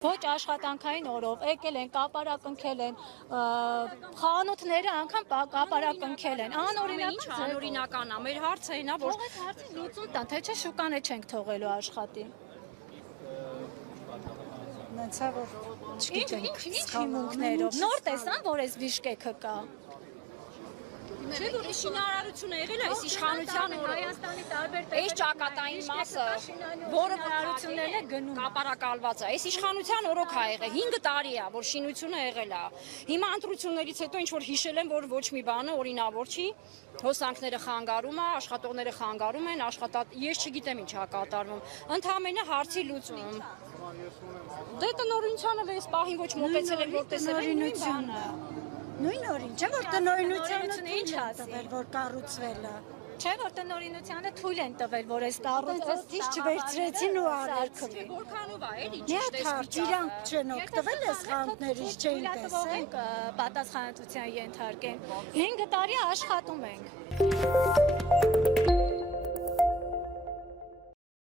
Ոչ աշխատանքային օրով եկել են, կապարակնքել են, խանութները անգամ կապարակնքել են, անօրինական է, մեր հարցը այն է, որ հարցի լուծում տան, թե չէ շուկանը չենք թողելու աշխատի։ Նացա որ չգիտենք հիմունքներով, նոր տեսան, որ այս վիշկեքը կա։ Չէ՞ որ շինարարությունը եղել է այս իշխանության օրը, Հայաստանի տարբեր այս ճակատային մասը, որը շինարարություններն է գնում։ կապարակալված է, այս իշխանության օրոք է եղել, 5 տարի է, որ շինությունը եղել է։ Հիմա ընտրություններից հետո ինչ որ հիշել են, որ ոչ մի բանը օրինավոր չի, հոսանքները խանգարում է, աշխատողները խանգարում են, ես չգիտեմ ինչ է կատարվում։ Ընդհանրապես հարցի լուծում։ Դե տնօրինությանը այս պահին ոչ մոտեցել են, որ տեսել են նույնությունը։ Նույն օրին, չէ՞ որ տնօրինությանը ինչ ասել, որ կառուցվել է։ Չէ՞ որ տնօրինությանը թույլ են տվել, որ այս կառույցը չվերցրեցին ու արարքվի։ Որքանով է, էլի Մի հատ հարց, իրանք չեն օգտվել այս խանութներից չէին տեսել։ Պատասխանատվության ենթարկեն։ 5 տարի աշխատում ենք։